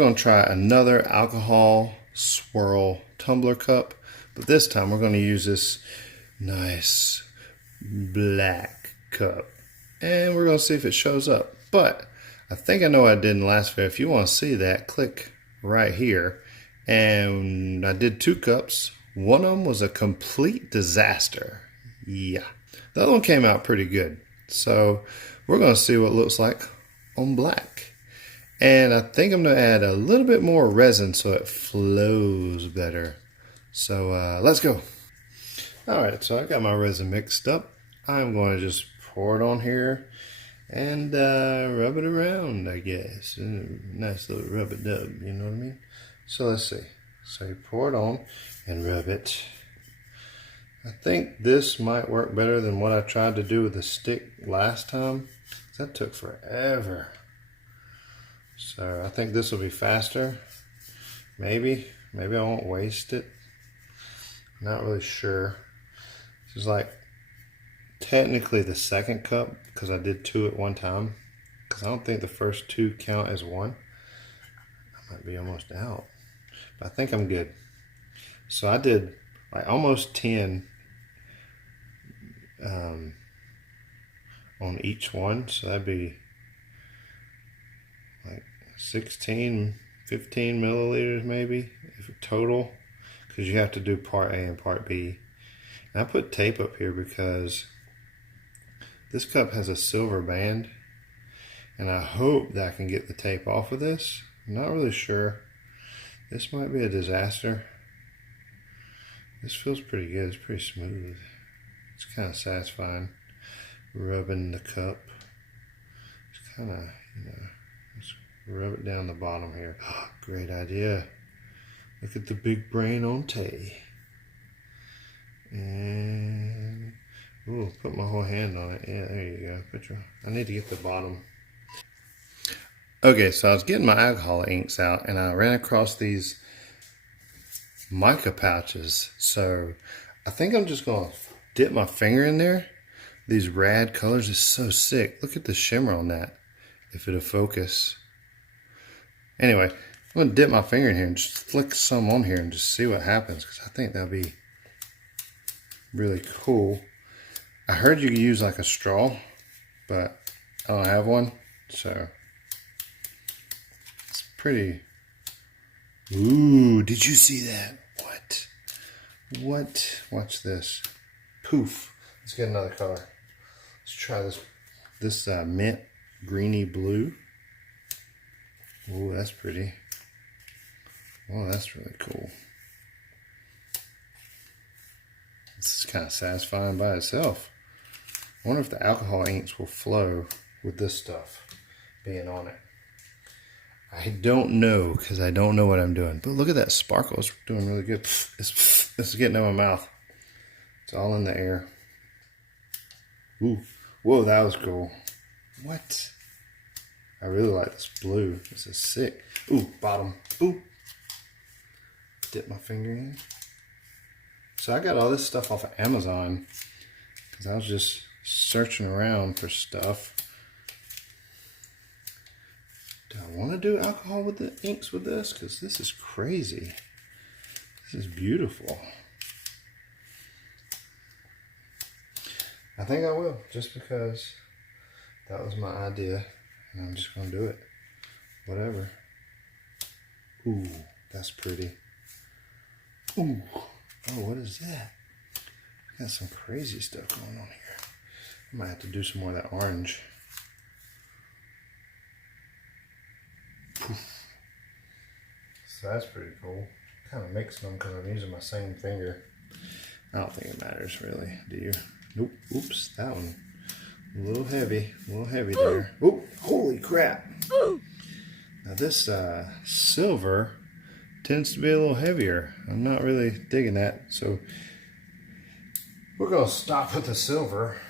going to try another alcohol swirl tumbler cup, but this time we're going to use this nice black cup, and we're going to see if it shows up. But I think I know what I did in the last video. If you want to see that, click right here. And I did 2 cups. One of them was a complete disaster. Yeah. The other one came out pretty good. So we're going to see what it looks like on black. And I think I'm going to add a little bit more resin so it flows better. So let's go. Alright, so I got my resin mixed up. I'm going to just pour it on here and rub it around, I guess. Nice little rub-a-dub, you know what I mean? So let's see. So you pour it on and rub it. I think this might work better than what I tried to do with the stick last time. That took forever. So I think this will be faster. Maybe I won't waste it. Not really sure. This is like technically the second cup because I did 2 at one time. Because I don't think the first 2 count as one. I might be almost out. But I think I'm good. So I did like almost 10 on each one. So that'd be like 16, 15 milliliters maybe if total. Because you have to do part A and part B. And I put tape up here because this cup has a silver band. And I hope that I can get the tape off of this. I'm not really sure. This might be a disaster. This feels pretty good. It's pretty smooth. It's kind of satisfying. Rubbing the cup. It's kind of, just rub it down the bottom here. Oh, great idea. Look at the big brain on Tay. And, ooh, put my whole hand on it. Yeah, there you go. I need to get the bottom. Okay, so I was getting my alcohol inks out and I ran across these mica pouches. So I think I'm just going to dip my finger in there. These rad colors is so sick. Look at the shimmer on that, if it'll focus. Anyway, I'm going to dip my finger in here and just flick some on here and just see what happens because I think that'll be really cool. I heard you could use like a straw, but I don't have one, so it's pretty. Ooh, did you see that? What? Watch this. Poof. Let's get another color. Let's try this mint greeny blue. Ooh, that's pretty. Oh, that's really cool. This is kind of satisfying by itself. I wonder if the alcohol inks will flow with this stuff being on it. I don't know because I don't know what I'm doing. But look at that sparkle. It's doing really good. It's getting in my mouth. It's all in the air. Ooh. Whoa, that was cool. What? I really like this blue. This is sick. Ooh, bottom. Ooh. Dip my finger in. So I got all this stuff off of Amazon because I was just searching around for stuff. Do I want to do alcohol with the inks with this? Because this is crazy. This is beautiful. I think I will, just because that was my idea. And I'm just going to do it. Whatever. Ooh, that's pretty. Ooh. Oh, what is that? Got some crazy stuff going on here. I might have to do some more of that orange. Poof. So that's pretty cool. Kind of mixing them because I'm using my same finger. I don't think it matters really, do you? Nope. Oops, that one. A little heavy there. Oh, holy crap. Now this silver tends to be a little heavier. I'm not really digging that. So we're going to stop with the silver.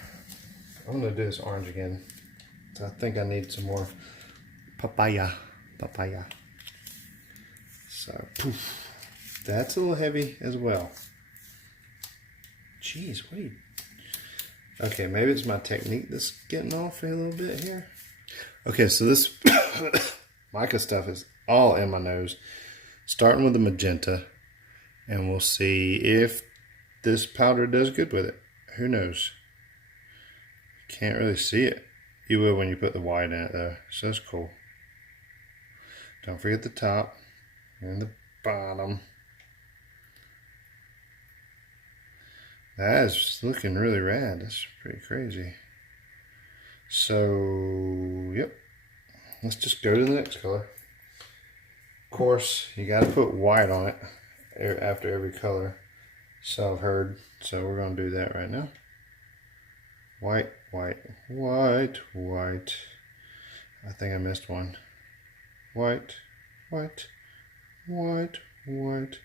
I'm going to do this orange again. So I think I need some more papaya. So poof. That's a little heavy as well. Jeez, what are you... Okay, maybe it's my technique that's getting off a little bit here. Okay, so this mica stuff is all in my nose. Starting with the magenta, and we'll see if this powder does good with it. Who knows? Can't really see it. You will when you put the white in it though, so that's cool. Don't forget the top and the bottom. That is looking really rad. That's pretty crazy. So, yep. Let's just go to the next color. Of course, you got to put white on it after every color. So I've heard. So we're going to do that right now. White, white, white, white. I think I missed one. White, white, white, white.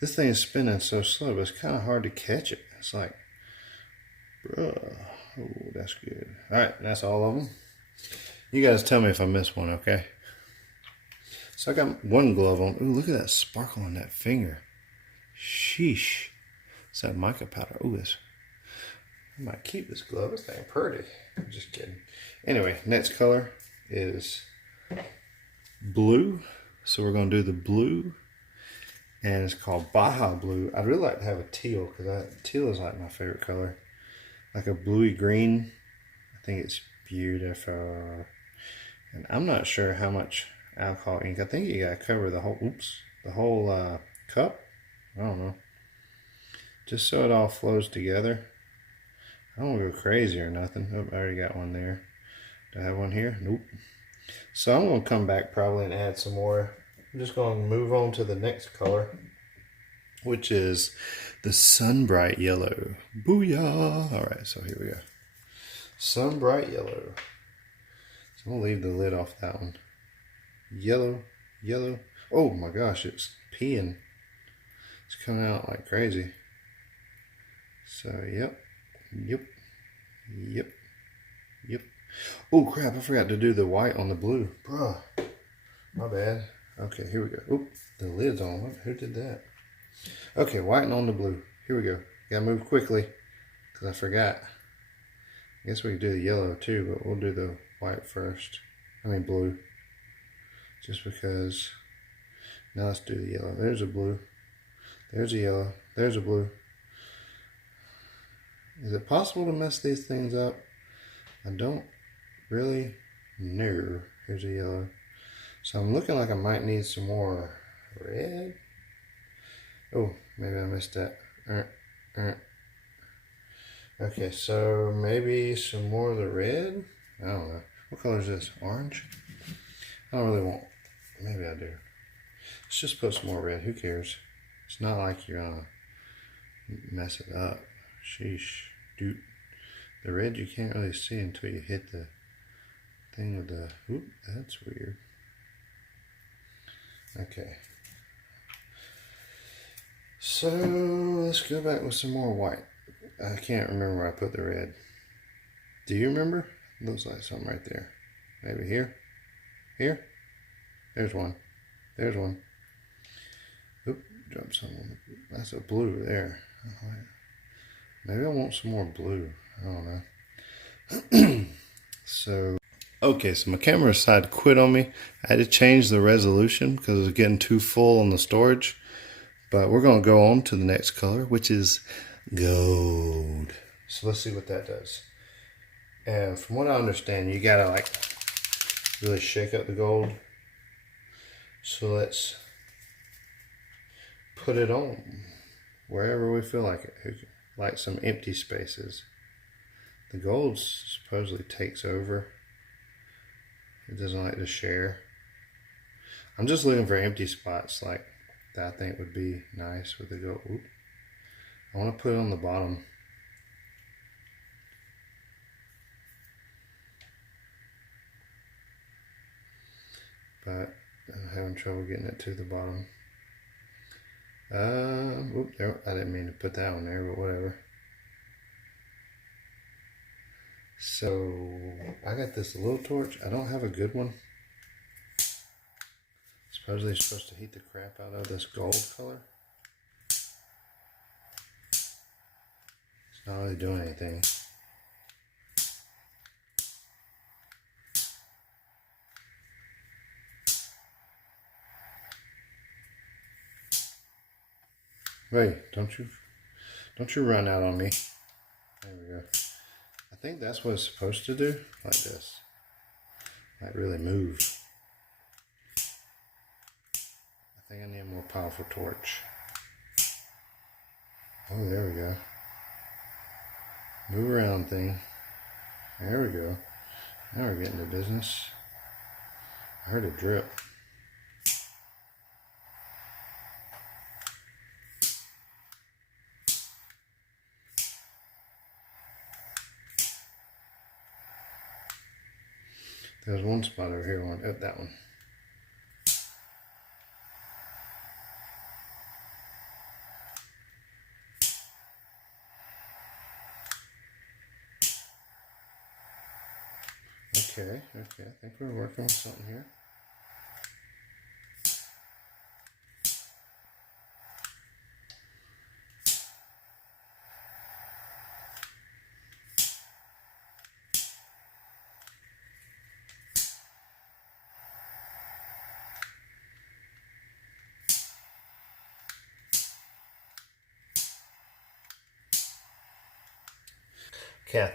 This thing is spinning so slow, but it's kind of hard to catch it. It's like, bruh. Oh, that's good. All right, that's all of them. You guys tell me if I missed one, okay? So I got one glove on. Ooh, look at that sparkle on that finger. Sheesh. It's that mica powder. Ooh, this. I might keep this glove. This thing pretty. I'm just kidding. Anyway, next color is blue. So we're going to do the blue. And it's called Baja Blue. I'd really like to have a teal because teal is like my favorite color. Like a bluey green. I think it's beautiful. And I'm not sure how much alcohol ink. I think you gotta cover the whole cup. I don't know. Just so it all flows together. I don't want to go crazy or nothing. Oh, I already got one there. Do I have one here? Nope. So I'm gonna come back probably and add some more. I'm just gonna move on to the next color, which is the Sunbright Yellow. Booyah! Alright, so here we go. Sunbright Yellow. So we'll leave the lid off that one. Yellow, yellow. Oh my gosh, it's peeing. It's coming out like crazy. So, yep, yep, yep, yep. Oh crap, I forgot to do the white on the blue. Bruh, my bad. Okay, here we go. Oop, the lid's on. Who did that? Okay, white on the blue. Here we go. Gotta move quickly because I forgot. I guess we could do the yellow too, but we'll do the white first. I mean blue. Just because. Now let's do the yellow. There's a blue. There's a yellow. There's a blue. Is it possible to mess these things up? I don't really know. Here's a yellow. So I'm looking like I might need some more red. Oh, maybe I missed that. Okay, so maybe some more of the red? I don't know. What color is this? Orange? I don't really want. Maybe I do. Let's just put some more red. Who cares? It's not like you're gonna mess it up. Sheesh. Dude. The red you can't really see until you hit the thing with the. Oop, that's weird. Okay. So let's go back with some more white. I can't remember where I put the red. Do you remember? Looks like something right there. Maybe here? Here? There's one. There's one. Oop, drop some. That's a blue there. Maybe I want some more blue. I don't know. So, okay, so my camera decided to quit on me. I had to change the resolution because it was getting too full on the storage. But we're going to go on to the next color, which is gold. So let's see what that does. And from what I understand, you got to like really shake up the gold. So let's put it on wherever we feel like it. Like some empty spaces. The gold supposedly takes over. It doesn't like to share. I'm just looking for empty spots like that I think would be nice with the gold. Oop. I want to put it on the bottom. But I'm having trouble getting it to the bottom. Whoop, there, I didn't mean to put that one there, but whatever. So I got this little torch. I don't have a good one. Supposedly it's supposed to heat the crap out of this gold color. It's not really doing anything. Wait, don't you run out on me. There we go. I think that's what it's supposed to do, like this. Like really move. I think I need a more powerful torch. Oh, there we go. Move around thing. There we go. Now we're getting to business. I heard a drip. There's one spot over here on that one. Okay, I think we're working on something here. Okay, I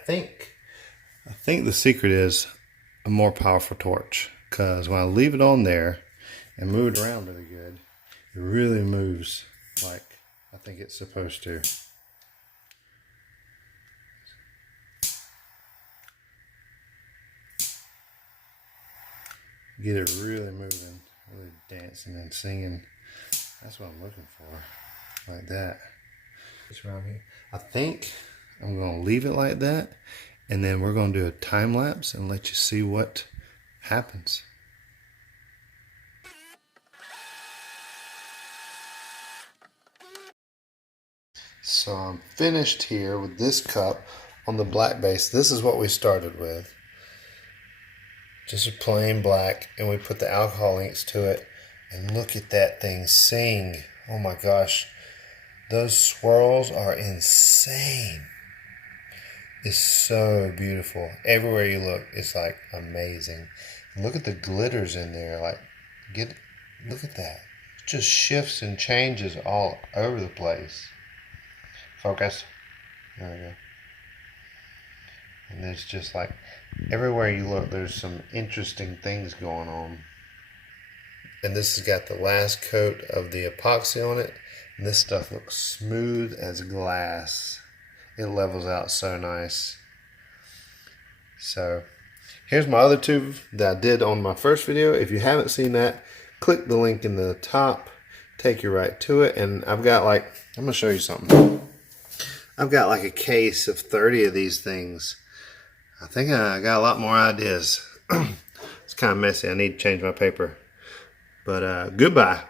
think the secret is a more powerful torch, because when I leave it on there and move it around really good, it really moves like I think it's supposed to. Get it really moving, really dancing and singing. That's what I'm looking for, like that. Just around here. I think I'm going to leave it like that, and then we're going to do a time lapse and let you see what happens. So I'm finished here with this cup on the black base. This is what we started with. Just a plain black, and we put the alcohol inks to it, and look at that thing sing. Oh my gosh, those swirls are insane. It's so beautiful. Everywhere you look, it's like amazing. Look at the glitters in there. Like, look at that. It just shifts and changes all over the place. Focus. There we go. And there's just like, everywhere you look, there's some interesting things going on. And this has got the last coat of the epoxy on it. And this stuff looks smooth as glass. It levels out so nice. So here's my other tube that I did on my first video. If you haven't seen that, click the link in the top, take you right to it. And I've got like, I'm gonna show you something. I've got like a case of 30 of these things. I think I got a lot more ideas. It's kind of messy. I need to change my paper. But goodbye.